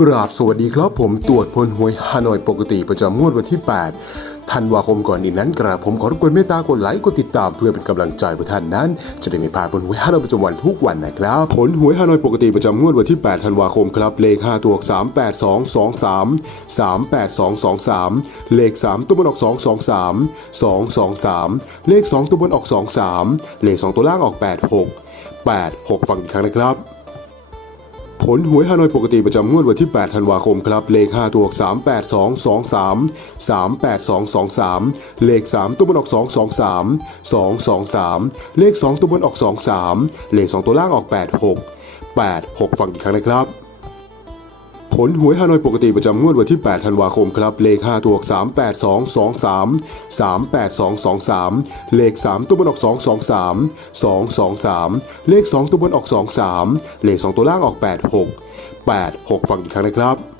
กราบสวัสดีครับผมตรวจพลหวยฮานอยปกติประจำงวดวันที่ 8 ธันวาคมก่อนอื่นนั้นกราบผมขอรบกวนเมตตากดไลค์กดติดตามเพื่อเป็นกำลังใจให้ท่านนั้น จะได้ไม่พลาดผลหวยฮานอยประจำวันทุกวันนะครับผลหวยฮานอยปกติประจำงวดวันที่ 8 ธันวาคมครับเลข 5 ตัวออก38223 38223 เลข 3 ตัวบนออก 223 223 เลข 2 ตัวบนออก 23 เลข 2 ตัวล่างออก 86 86 ฟังอีกครั้งนะครับ ลหวยฮานอยปกติประจำงวดวันที่ 8 ธันวาคมครับ เลข 5 ตัวออก38223 38223 เลข 3 ตัวบนออก 223 223 เลข 2 ตัวบนออก 23 เลข 2 ตัวล่างออก 86 86 ฟังอีกครั้งนะครับ ลหวยฮานอยปกติประจำงวดวันที่ 8 ธันวาคมครับเลข 5 ตัวออก38223 38223 เลข 3 ตัวบนออก 223 223 เลข 2 ตัวบนออก 23 เลข 2 ตัวล่างออก 86 86 ฟังอีกครั้งนะครับ